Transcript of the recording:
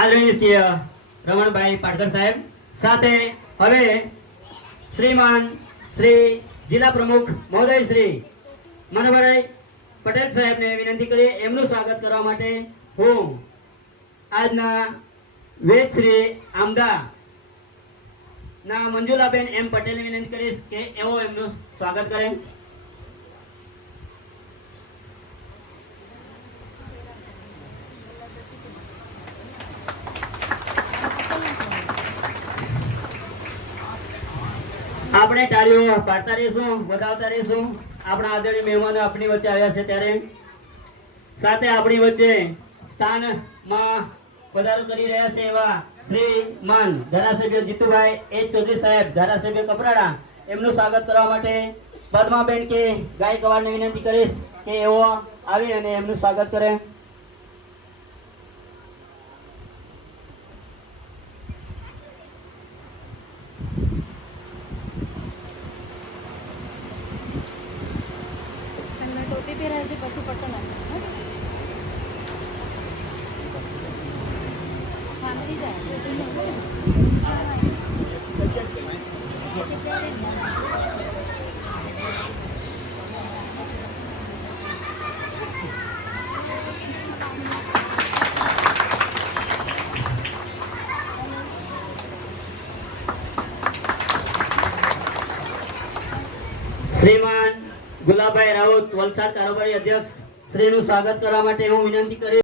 આદરણીય રમણભાઈ પાટકર સાહેબ સાથે હવે શ્રીમાન શ્રી જિલ્લા પ્રમુખ મહોદય શ્રી મનોહરભાઈ પટેલ સાહેબને વિનંતી કરી એમનું સ્વાગત કરવા માટે હું આજના વેદ શ્રી આમદા ના મંજુલાબેન એમ પટેલને વિનંતી કરીશ કે એવો એમનું સ્વાગત કરે. આપણે તાળીઓ પાડતા રહીશું, વધાવતા રહીશું. આપણા આદરણીય મહેમાનો આપણી વચ્ચે આવ્યા છે ત્યારે સાથે આપણી વચ્ચે સ્થાનમાં પધારો કરી રહ્યા છે એવા શ્રીમાન ધારાસભ્ય જીતુભાઈ એચ ચૌધરી સાહેબ, ધારાસભ્ય કપરાડા, એમનું સ્વાગત કરવા માટે પદ્માબેન કે ગાયકવાડને વિનંતી કરીશ કે એઓ આવી અને એમનું સ્વાગત કરે. ટોપી પહેરાય છે પછી પટ્ટો નાખશે સાંભળી જાય. શ્રીમાન ગુલાબભાઈ રાઉત, વલસાડ કારોબારી અધ્યક્ષ શ્રીનું સ્વાગત કરવા માટે હું વિનંતી કરીશ.